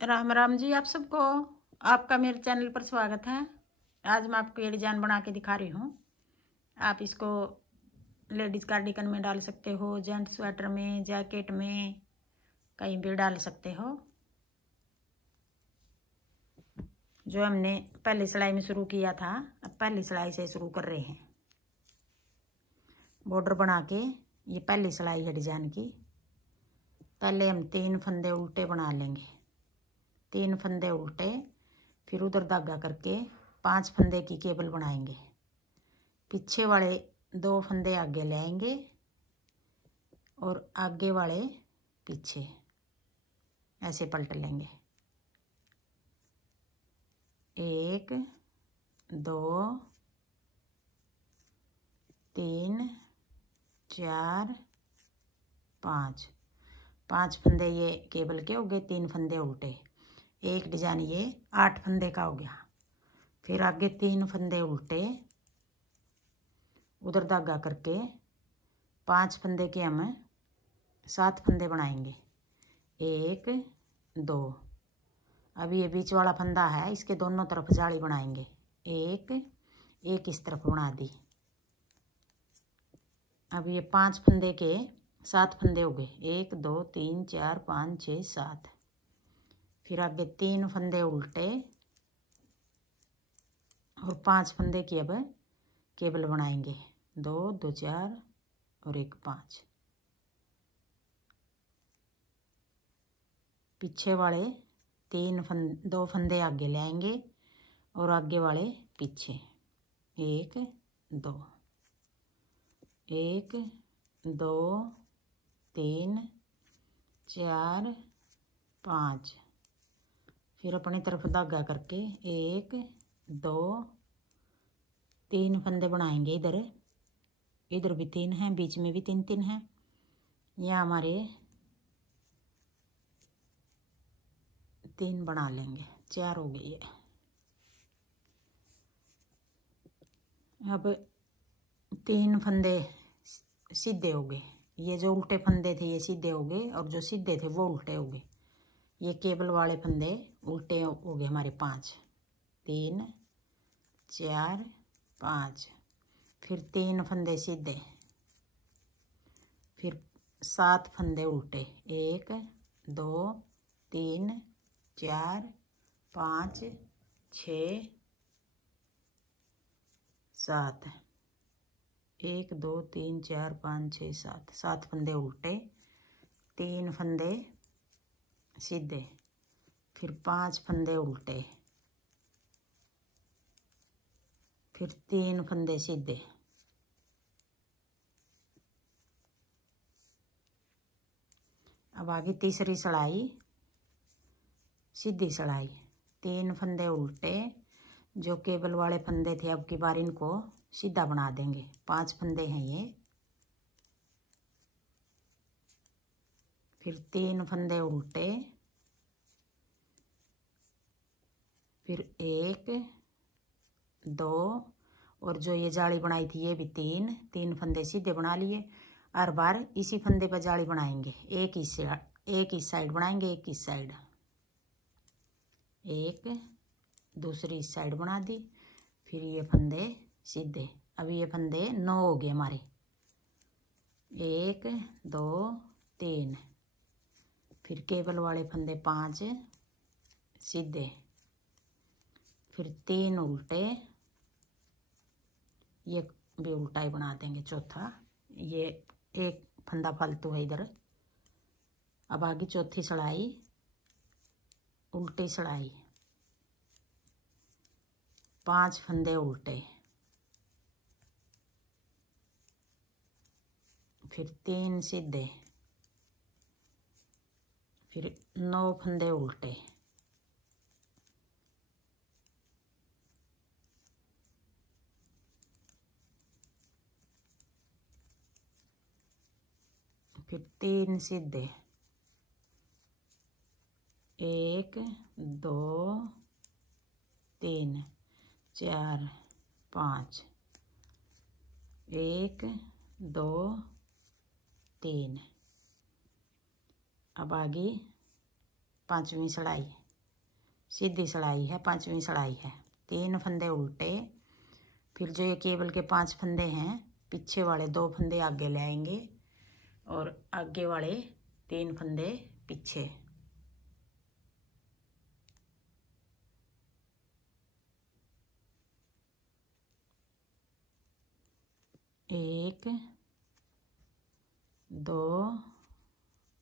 राम राम जी आप सबको। आपका मेरे चैनल पर स्वागत है। आज मैं आपको ये डिजाइन बना के दिखा रही हूँ। आप इसको लेडीज कार्डिगन में डाल सकते हो, जेंट स्वेटर में, जैकेट में, कहीं भी डाल सकते हो। जो हमने पहली सिलाई में शुरू किया था, अब पहली सिलाई से शुरू कर रहे हैं। बॉर्डर बना के ये पहली सिलाई है डिजाइन की। पहले हम 3 फंदे उल्टे बना लेंगे, 3 फंदे उल्टे, फिर उधर धागा करके 5 फंदे की केबल बनाएंगे। पीछे वाले 2 फंदे आगे ले आएंगे और आगे वाले पीछे ऐसे पलट लेंगे। 1 2 3 4 5 5 फंदे ये केबल के हो गए, 3 फंदे उल्टे। एक डिजाइन ये 8 फंदे का हो गया। फिर आगे 3 फंदे उल्टे, उधर धागा करके 5 फंदे के हम 7 फंदे बनाएंगे। 1 2, अभी ये बीच वाला फंदा है, इसके दोनों तरफ जाली बनाएंगे। एक इस तरफ बना दी। अब ये 5 फंदे के 7 फंदे हो गए। 1 2 3 4 5 6 7। फिर आगे 3 फंदे उल्टे और 5 फंदे की अब केबल बनाएंगे। 2 2 4 और 1 5। पीछे वाले 2 फंदे आगे ले आएंगे और आगे वाले पीछे। 1 2 1 2 3 4 5। फिर अपनी तरफ धागा करके 1 2 3 फंदे बनाएंगे। इधर भी 3 हैं, बीच में भी 3 3 हैं। यहाँ हमारे 3 बना लेंगे, 4 हो गई है। अब 3 फंदे सीधे हो गए। ये जो उल्टे फंदे थे ये सीधे हो गए और जो सीधे थे वो उल्टे हो गए। ये केबल वाले फंदे उल्टे हो गए हमारे 5। 3 4 5। फिर 3 फंदे सीधे, फिर 7 फंदे उल्टे। 1 2 3 4 5 6 7। 1 2 3 4 5 6 7। 7 फंदे उल्टे, 3 फंदे सीधे, फिर 5 फंदे उल्टे, फिर 3 फंदे सीधे। अब आगे तीसरी सिलाई, सीधी सिलाई। 3 फंदे उल्टे, जो केबल वाले फंदे थे अब की बार इनको सीधा बना देंगे। 5 फंदे हैं ये। फिर 3 फंदे उल्टे, फिर 1 2 और जो ये जाली बनाई थी ये भी 3 फंदे सीधे बना लिए। हर बार इसी फंदे पर जाली बनाएंगे। एक इस साइड बनाएंगे, एक इस साइड। एक दूसरी इस साइड बना दी। फिर ये फंदे सीधे। अभी ये फंदे 9 हो गए हमारे। 1 2 3। फिर केबल वाले फंदे 5 सीधे, फिर 3 उल्टे, ये भी उल्टा ही बना देंगे चौथा। ये एक फंदा फालतू है इधर। अब आगे चौथी सिलाई, उल्टी सिलाई। 5 फंदे उल्टे, फिर 3 सीधे, फिर 9 फंदे उल्टे, फिर 3 सीधे। 1 2 3 4 5। 1 2 3। अब आगे 5वीं सिलाई, सीधी सिलाई है, 5वीं सिलाई है। 3 फंदे उल्टे, फिर जो ये केबल के 5 फंदे हैं पीछे वाले 2 फंदे आगे ले आएंगे और आगे वाले 3 फंदे पीछे। एक, 2,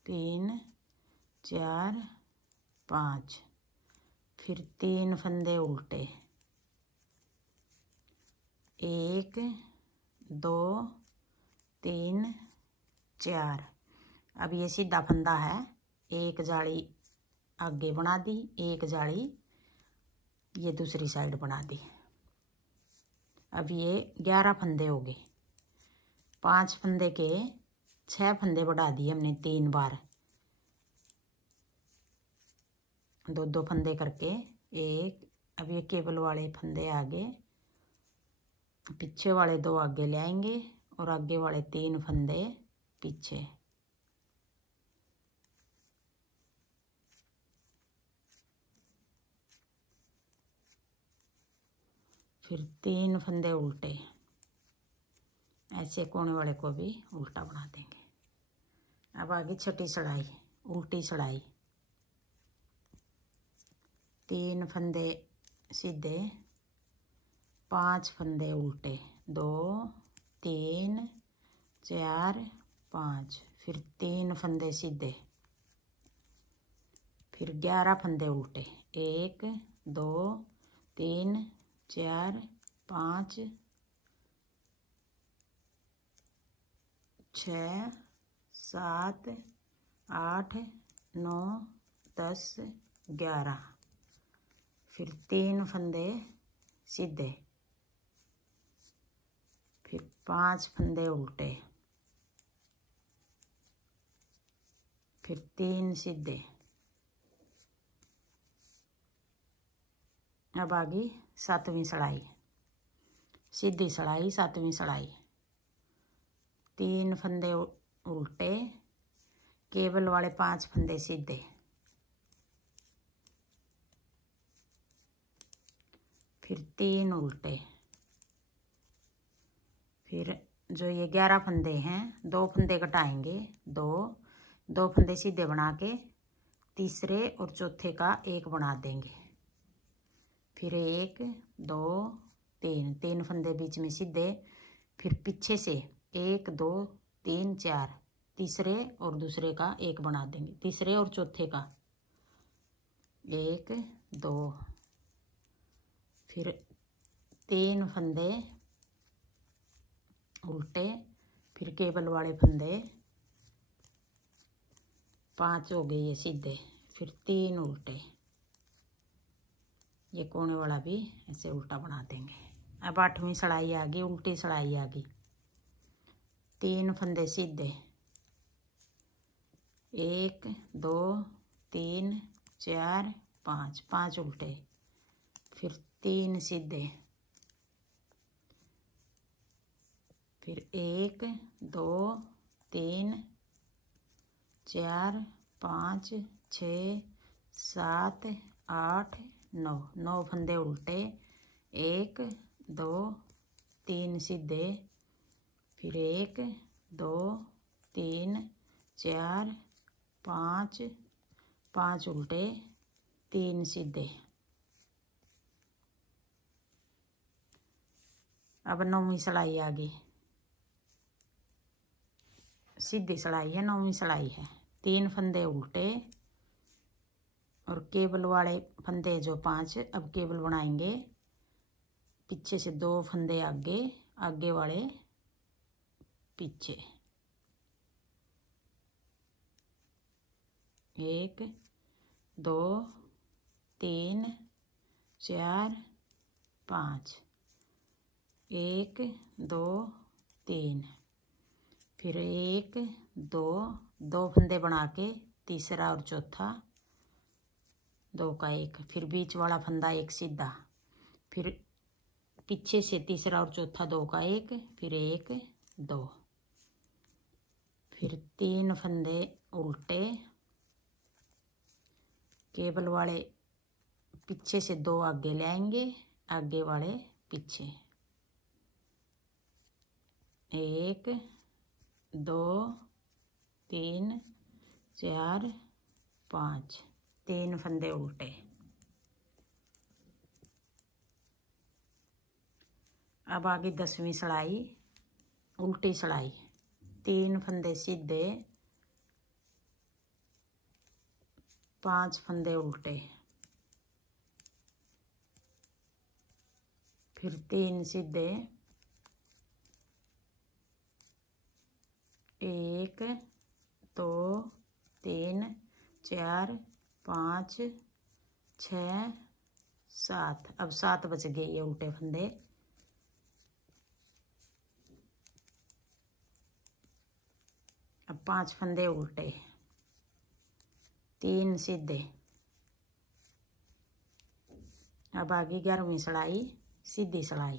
3, 4, 5, फिर 3 फंदे उल्टे, 1, 2, 3, 4। अब ये सीधा फंदा है, एक जाली आगे बना दी, एक जाली ये दूसरी साइड बना दी। अब ये 11 फंदे हो गए। 5 फंदे के 6 फंदे बढ़ा दिए हमने 3 बार, 2-2 फंदे करके एक। अब ये केबल वाले फंदे आगे, पीछे वाले 2 आगे ले आएंगे और आगे वाले 3 फंदे पीछे। फिर 3 फंदे उल्टे, ऐसे कोने वाले को भी उल्टा बना देंगे। अब आगे छठी सिलाई, उल्टी सिलाई। 3 फंदे सीधे, 5 फंदे उल्टे, 2, 3, 4, 5, फिर 3 फंदे सीधे, फिर 11 फंदे उल्टे, 1, 2, 3, 4, 5, 6, 7, 8, 9, 10, 11, फिर 3 फंदे सीधे, फिर 5 फंदे उल्टे, फिर 3 सीधे। अब आ गई 7वीं सिलाई, सीधी सिलाई 7वीं सिलाई। 3 फंदे उल्टे, केबल वाले 5 फंदे सीधे, फिर 3 उल्टे, फिर जो ये 11 फंदे हैं 2 फंदे घटाएंगे, 2 फंदे सीधे बना के तीसरे और चौथे का एक बना देंगे। फिर 1, 2, 3 फंदे बीच में सीधे, फिर पीछे से 1, 2, 3, 4 तीसरे और दूसरे का एक बना देंगे, तीसरे और चौथे का 1, 2, फिर 3 फंदे उल्टे, फिर केबल वाले फंदे 5 हो गए ये सीधे, फिर 3 उल्टे, ये कोने वाला भी ऐसे उल्टा बना देंगे। अब 8वीं सिलाई आ गई, उल्टी सिलाई आ गई। 3 फंदे सीधे, 1, 2, 3, 4, 5 उल्टे, फिर 3 सीधे, फिर 1, 2, 3, 4, 5, 6, 7, 8, 9 फंदे उल्टे, 1, 2, 3 सीधे, फिर 1, 2, 3, 4, 5 उल्टे, 3 सीधे। अब 9वीं सिलाई आ गई, सीधी सिलाई है, 9वीं सिलाई है। 3 फंदे उल्टे और केबल वाले फंदे जो 5, अब केबल बनाएंगे पीछे से 2 फंदे आगे, आगे वाले पीछे, 1, 2, 3, 4, 5, 1, 2, 3, फिर 1, 2 फंदे बना के तीसरा और चौथा 2 का एक, फिर बीच वाला फंदा एक सीधा, फिर पीछे से तीसरा और चौथा 2 का एक, फिर 1, 2, फिर 3 फंदे उल्टे, केबल वाले पीछे से 2 आगे ले आएंगे, आगे वाले पीछे, 1 2 3 4 5, 3 फंदे उल्टे। अब आगे 10वीं सिलाई, उल्टी सिलाई, 3 फंदे सीधे, 5 फंदे उल्टे, फिर 3 सीधे, 1 2 3 4 5 6 7। अब 7 बच गए ये उल्टे फंदे। अब 5 फंदे उल्टे, 3 सीधे। अब आगे 11वीं सिलाई, सीधी सिलाई,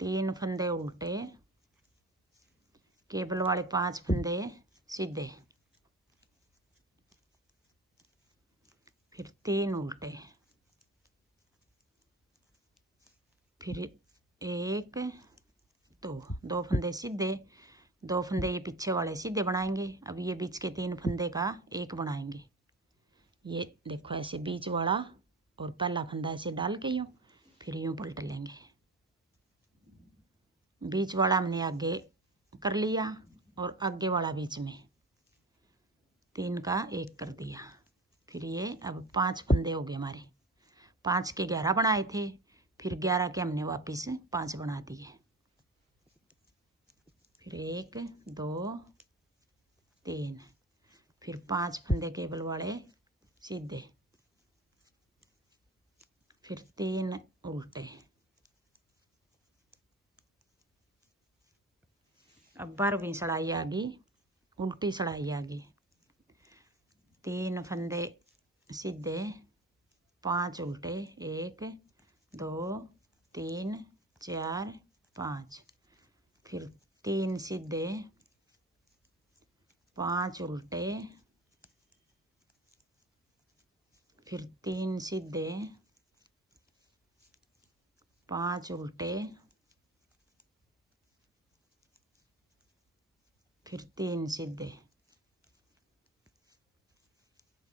3 फंदे उल्टे, केबल वाले 5 फंदे सीधे, फिर 3 उल्टे, फिर 1 2 फंदे सीधे, 2 फंदे ये पीछे वाले सीधे बनाएंगे। अब ये बीच के 3 फंदे का एक बनाएंगे। ये देखो ऐसे बीच वाला और पहला फंदा ऐसे डाल के यूँ, फिर यूँ पलट लेंगे। बीच वाला हमने आगे कर लिया और आगे वाला बीच में 3 का 1 कर दिया। फिर ये अब 5 फंदे हो गए हमारे। 5 के 11 बनाए थे, फिर 11 के हमने वापस 5 बना दिए। फिर 1 2 3, फिर 5 फंदे केबल वाले सीधे, फिर 3 उल्टे। अब 12वीं सिलाई आ गई, उल्टी सिलाई आ गई, 3 फंदे सीधे, 5 उल्टे, 1 2 3 4 5, फिर 3 सीधे, 5 उल्टे, फिर 3 सीधे, 5 उल्टे, फिर 3 सीधे।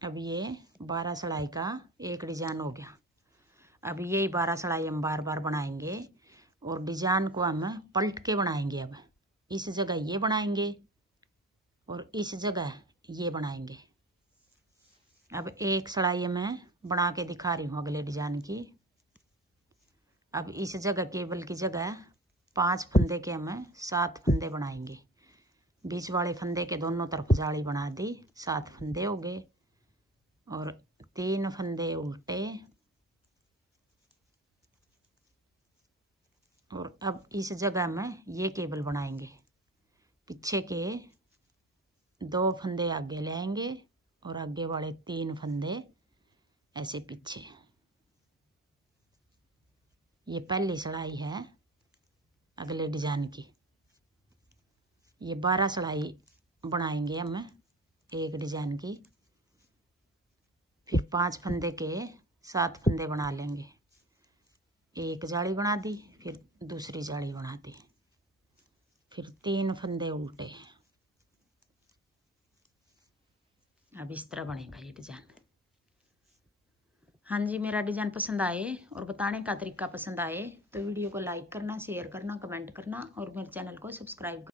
अब ये 12 सिलाई का एक डिजाइन हो गया। अब यही 12 सिलाई हम बार बार बनाएंगे और डिजाइन को हम पलट के बनाएंगे। अब इस जगह ये बनाएंगे और इस जगह ये बनाएंगे। अब एक सिलाई मैं बना के दिखा रही हूँ अगले डिजाइन की। अब इस जगह केबल की जगह 5 फंदे के हम 7 फंदे बनाएंगे। बीच वाले फंदे के दोनों तरफ जाली बना दी, 7 फंदे हो गए और 3 फंदे उल्टे। और अब इस जगह में ये केबल बनाएंगे। पीछे के 2 फंदे आगे ले आएंगे और आगे वाले 3 फंदे ऐसे पीछे। ये पहली सिलाई है अगले डिजाइन की। ये 12 सिलाई बनाएंगे हम एक डिजाइन की। फिर 5 फंदे के 7 फंदे बना लेंगे। एक जाली बना दी, फिर दूसरी जाली बना दी, फिर 3 फंदे उल्टे। अब इस तरह बनेगा ये डिजाइन। हाँ जी, मेरा डिजाइन पसंद आए और बताने का तरीका पसंद आए तो वीडियो को लाइक करना, शेयर करना, कमेंट करना और मेरे चैनल को सब्सक्राइब करना।